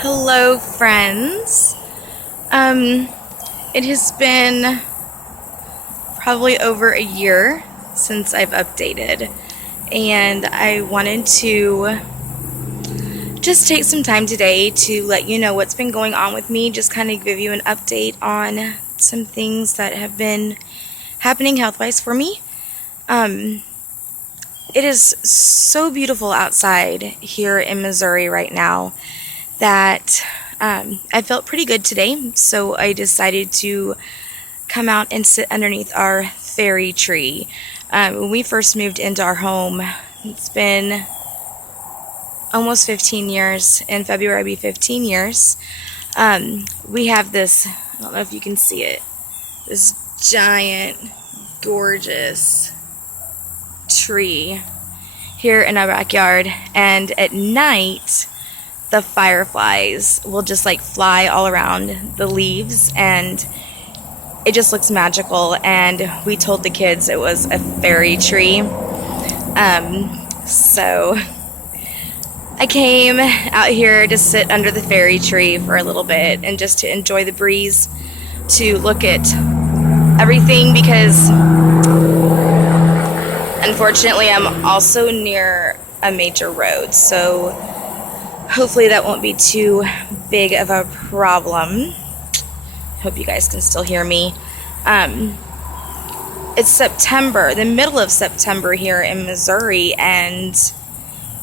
Hello, friends. It has been probably over a year since I've updated, and I wanted to just take some time today to let you know what's been going on with me, just kind of give you an update on some things that have been happening health-wise for me. It is so beautiful outside here in Missouri right now that I felt pretty good today, so I decided to come out and sit underneath our fairy tree. When we first moved into our home, it's been almost 15 years. In February, it'll be 15 years. We have this, I don't know if you can see it, this giant, gorgeous tree here in our backyard, and at night the fireflies will just like fly all around the leaves, and it just looks magical. And we told the kids it was a fairy tree. So I came out here to sit under the fairy tree for a little bit and just to enjoy the breeze, to look at everything, because unfortunately I'm also near a major road, so hopefully that won't be too big of a problem. Hope you guys can still hear me. It's September, the middle of September here in Missouri, and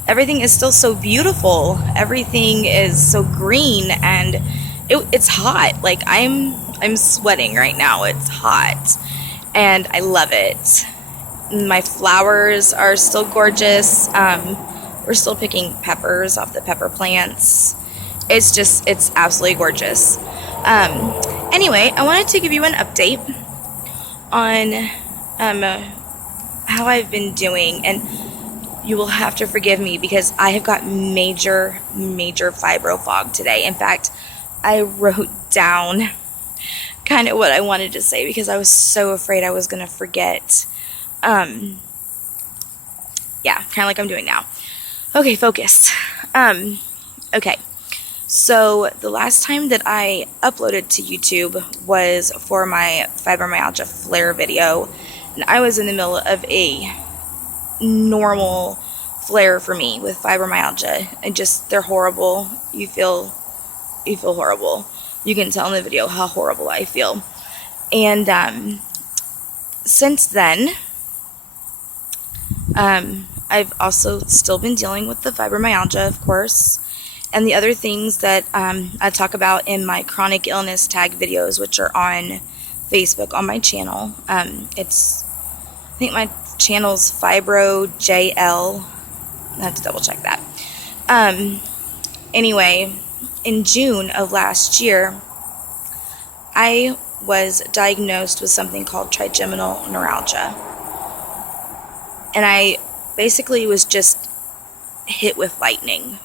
everything is still so beautiful. Everything is so green, and it's hot. Like I'm sweating right now. It's hot, and I love it. My flowers are still gorgeous. We're still picking peppers off the pepper plants. It's absolutely gorgeous. Anyway, I wanted to give you an update on how I've been doing, and you will have to forgive me because I have got major fibro fog today. In fact, I wrote down kind of what I wanted to say because I was so afraid I was going to forget. Yeah, kind of like I'm doing now. Okay, focus. Okay, so the last time that I uploaded to YouTube was for my fibromyalgia flare video, and I was in the middle of a normal flare for me with fibromyalgia, and they're horrible. You feel horrible. You can tell in the video how horrible I feel. And since then, I've also still been dealing with the fibromyalgia, of course, and the other things that I talk about in my chronic illness tag videos, which are on Facebook on my channel. I think my channel's FibroJL. I have to double check that. Anyway, in June of last year, I was diagnosed with something called trigeminal neuralgia. And I basically was just hit with lightning.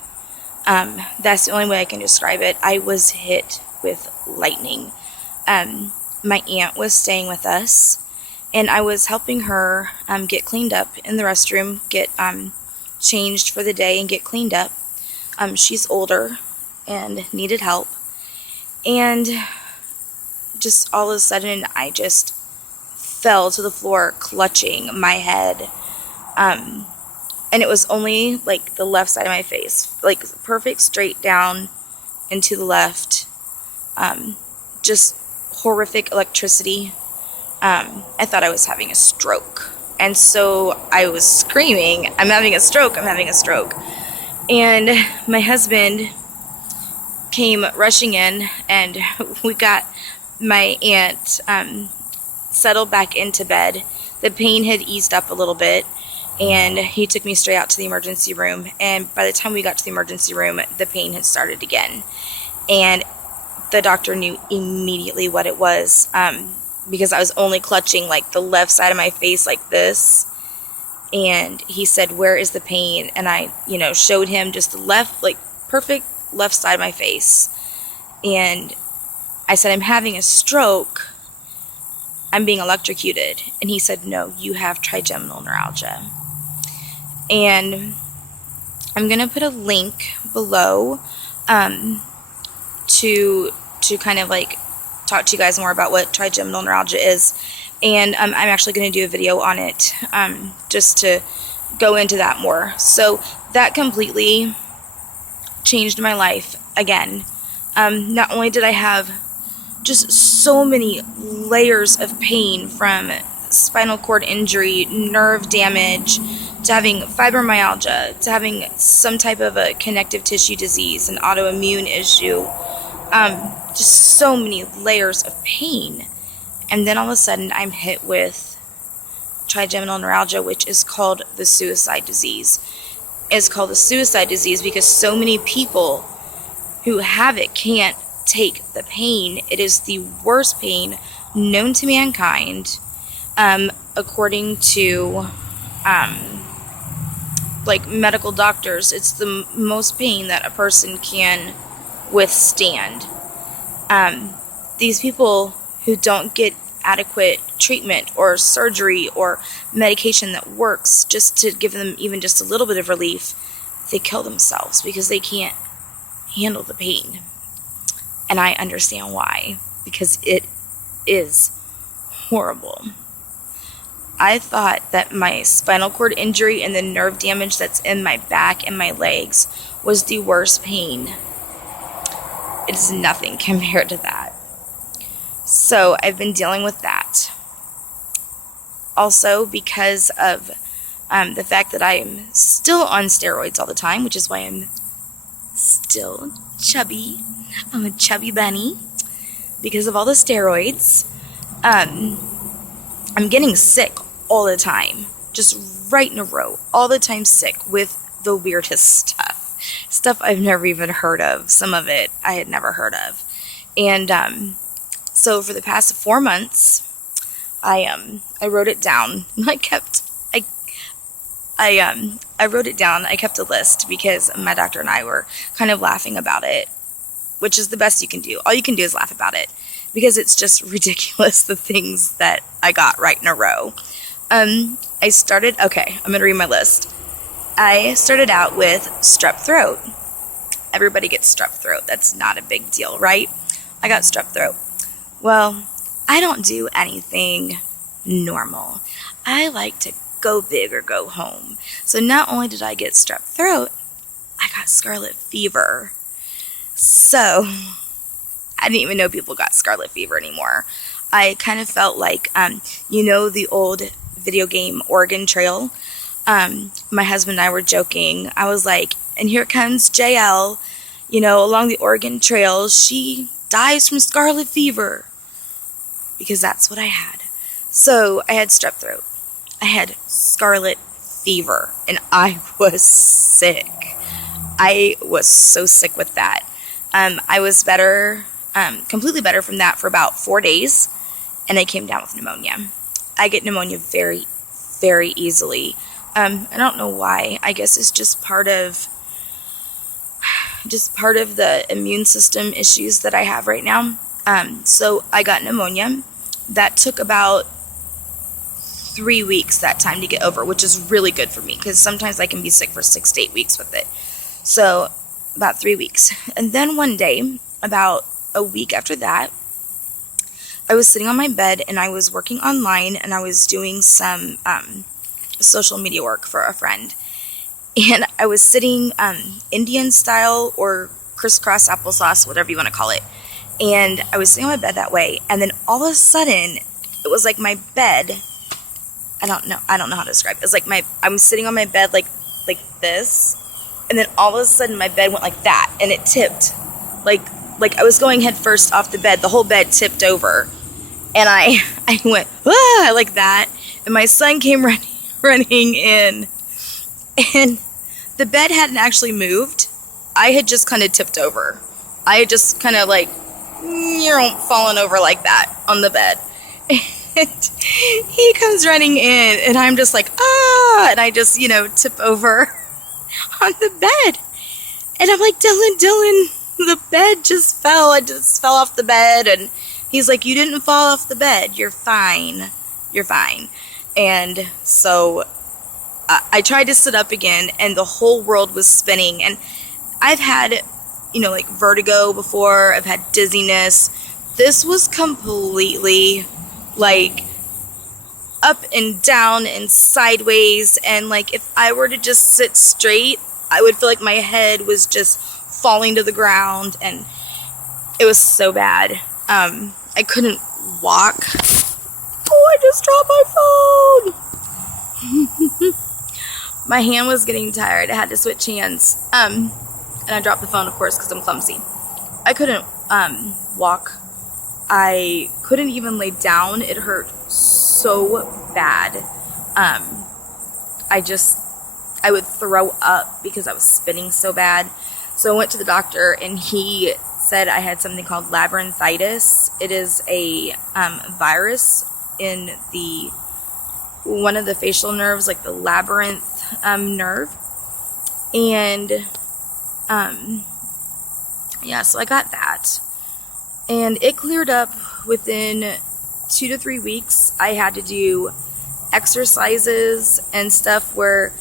That's the only way I can describe it. I was hit with lightning. My aunt was staying with us, and I was helping her get cleaned up in the restroom, get changed for the day and get cleaned up. She's older and needed help. And just all of a sudden, I just fell to the floor, clutching my head. And it was only like the left side of my face, like perfect straight down and to the left. Just horrific electricity. I thought I was having a stroke. And so I was screaming, I'm having a stroke, I'm having a stroke. And my husband came rushing in, and we got my aunt settled back into bed. The pain had eased up a little bit, and he took me straight out to the emergency room. And by the time we got to the emergency room, the pain had started again. And the doctor knew immediately what it was, because I was only clutching like the left side of my face like this. And he said, "Where is the pain?" And I, showed him just the left, like perfect left side of my face. And I said, "I'm having a stroke. I'm being electrocuted." And he said, "No, you have trigeminal neuralgia." And I'm going to put a link below to kind of like talk to you guys more about what trigeminal neuralgia is, and I'm actually going to do a video on it, just to go into that more. So that completely changed my life again. Not only did I have just so many layers of pain, from spinal cord injury, nerve damage, to having fibromyalgia, to having some type of a connective tissue disease, an autoimmune issue, just so many layers of pain. And then all of a sudden I'm hit with trigeminal neuralgia, which is called the suicide disease. It's called the suicide disease because so many people who have it can't take the pain. It is the worst pain known to mankind, according to like medical doctors. It's the most pain that a person can withstand. These people who don't get adequate treatment or surgery or medication that works just to give them even just a little bit of relief, they kill themselves because they can't handle the pain. And I understand why, because it is horrible. I thought that my spinal cord injury and the nerve damage that's in my back and my legs was the worst pain. It is nothing compared to that. So I've been dealing with that. Also, because of the fact that I'm still on steroids all the time, which is why I'm still chubby. I'm a chubby bunny because of all the steroids. I'm getting sick all the time, just right in a row, all the time sick with the weirdest stuff I've never even heard of. Some of it I had never heard of. And so for the past 4 months, I wrote it down. I wrote it down. I kept a list because my doctor and I were kind of laughing about it, which is the best you can do. All you can do is laugh about it because it's just ridiculous, the things that I got right in a row. I'm going to read my list. I started out with strep throat. Everybody gets strep throat. That's not a big deal, right? I got strep throat. Well, I don't do anything normal. I like to go big or go home. So not only did I get strep throat, I got scarlet fever. So I didn't even know people got scarlet fever anymore. I kind of felt like, the old video game Oregon Trail. My husband and I were joking. I was like, and here comes JL, along the Oregon Trail. She dies from scarlet fever. Because that's what I had. So I had strep throat. I had scarlet fever. And I was sick. I was so sick with that. I was better, completely better from that for about 4 days. And I came down with pneumonia. I get pneumonia very, very easily. I don't know why. I guess it's just part of the immune system issues that I have right now. So I got pneumonia. That took about 3 weeks that time to get over, which is really good for me because sometimes I can be sick for 6 to 8 weeks with it. So about 3 weeks. And then one day, about a week after that, I was sitting on my bed and I was working online and I was doing some social media work for a friend. And I was sitting Indian style or crisscross applesauce, whatever you want to call it. And I was sitting on my bed that way. And then all of a sudden, it was like my bed, I don't know how to describe it. It's like I'm sitting on my bed like this. And then all of a sudden my bed went like that and it tipped. Like I was going head first off the bed. The whole bed tipped over. And I went, ah, like that. And my son came running in. And the bed hadn't actually moved. I had just kind of tipped over. I had just kind of fallen over like that on the bed. And he comes running in and I'm just like, ah, and I just, tip over on the bed. And I'm like, Dylan, the bed just fell. I just fell off the bed. And he's like, you didn't fall off the bed. You're fine. And so I tried to sit up again and the whole world was spinning. And I've had like vertigo before. I've had dizziness. This was completely like up and down and sideways, and like if I were to just sit straight, I would feel like my head was just falling to the ground, and it was so bad. I couldn't walk. Oh, I just dropped my phone. My hand was getting tired. I had to switch hands. And I dropped the phone, of course, because I'm clumsy. I couldn't walk. I couldn't even lay down. It hurt so bad. I would throw up because I was spinning so bad. So I went to the doctor, and he said I had something called labyrinthitis. It is a virus in one of the facial nerves, like the labyrinth nerve. And so I got that, and it cleared up within 2 to 3 weeks. I had to do exercises and stuff where,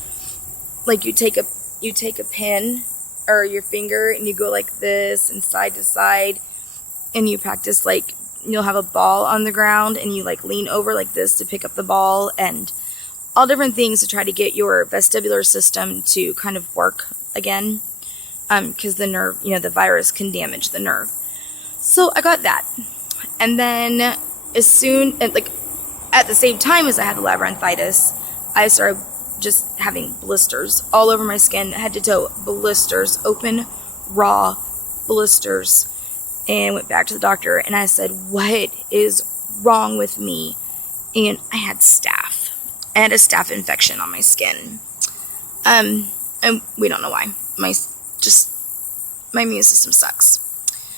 like, you take a pen or your finger and you go like this and side to side, and you practice, like, you'll have a ball on the ground and you like lean over like this to pick up the ball, and all different things to try to get your vestibular system to kind of work again, because the nerve, the virus can damage the nerve. So I got that, and then at the same time as I had the labyrinthitis, I started just having blisters all over my skin, head to toe, blisters, open, raw blisters, and went back to the doctor, and I said, what is wrong with me? And I had staph. I had a staph infection on my skin. And we don't know why. My immune system sucks.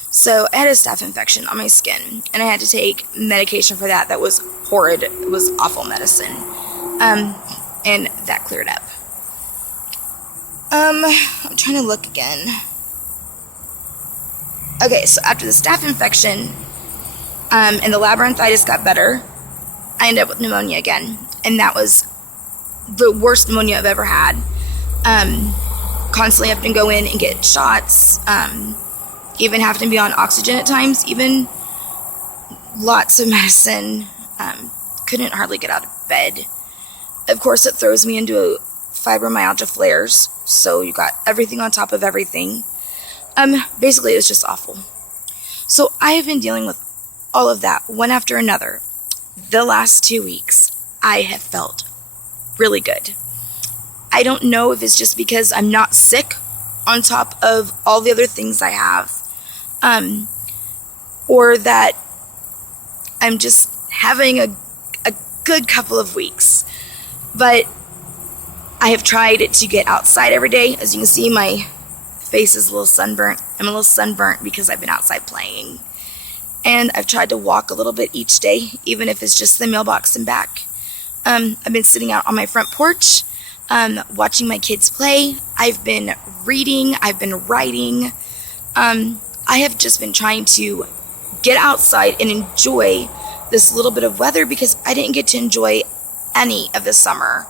So I had a staph infection on my skin, and I had to take medication for that. That was horrid. It was awful medicine. And that cleared up. I'm trying to look again. Okay, so after the staph infection, and the labyrinthitis got better, I ended up with pneumonia again. And that was the worst pneumonia I've ever had. Constantly having to go in and get shots, even having to be on oxygen at times, even lots of medicine, couldn't hardly get out of bed. Of course, it throws me into fibromyalgia flares, so you got everything on top of everything. Basically, it was just awful. So I have been dealing with all of that, one after another. The last 2 weeks, I have felt really good. I don't know if it's just because I'm not sick on top of all the other things I have, or that I'm just having a good couple of weeks. But I have tried to get outside every day. As you can see, my face is a little sunburnt. I'm a little sunburnt because I've been outside playing. And I've tried to walk a little bit each day, even if it's just the mailbox and back. I've been sitting out on my front porch, watching my kids play. I've been reading. I've been writing. I have just been trying to get outside and enjoy this little bit of weather, because I didn't get to enjoy any of the summer.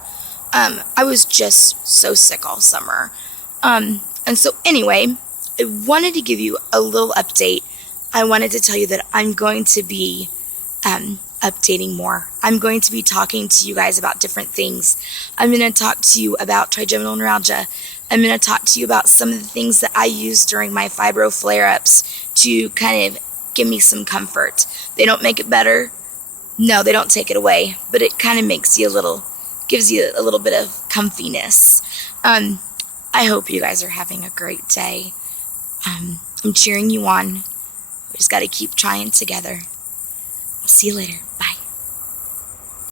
I was just so sick all summer. And so anyway, I wanted to give you a little update. I wanted to tell you that I'm going to be updating more. I'm going to be talking to you guys about different things. I'm going to talk to you about trigeminal neuralgia. I'm going to talk to you about some of the things that I use during my fibro flare-ups to kind of give me some comfort. They don't make it better. No, they don't take it away, but it kind of gives you a little bit of comfiness. I hope you guys are having a great day. I'm cheering you on. We just got to keep trying together. I'll see you later.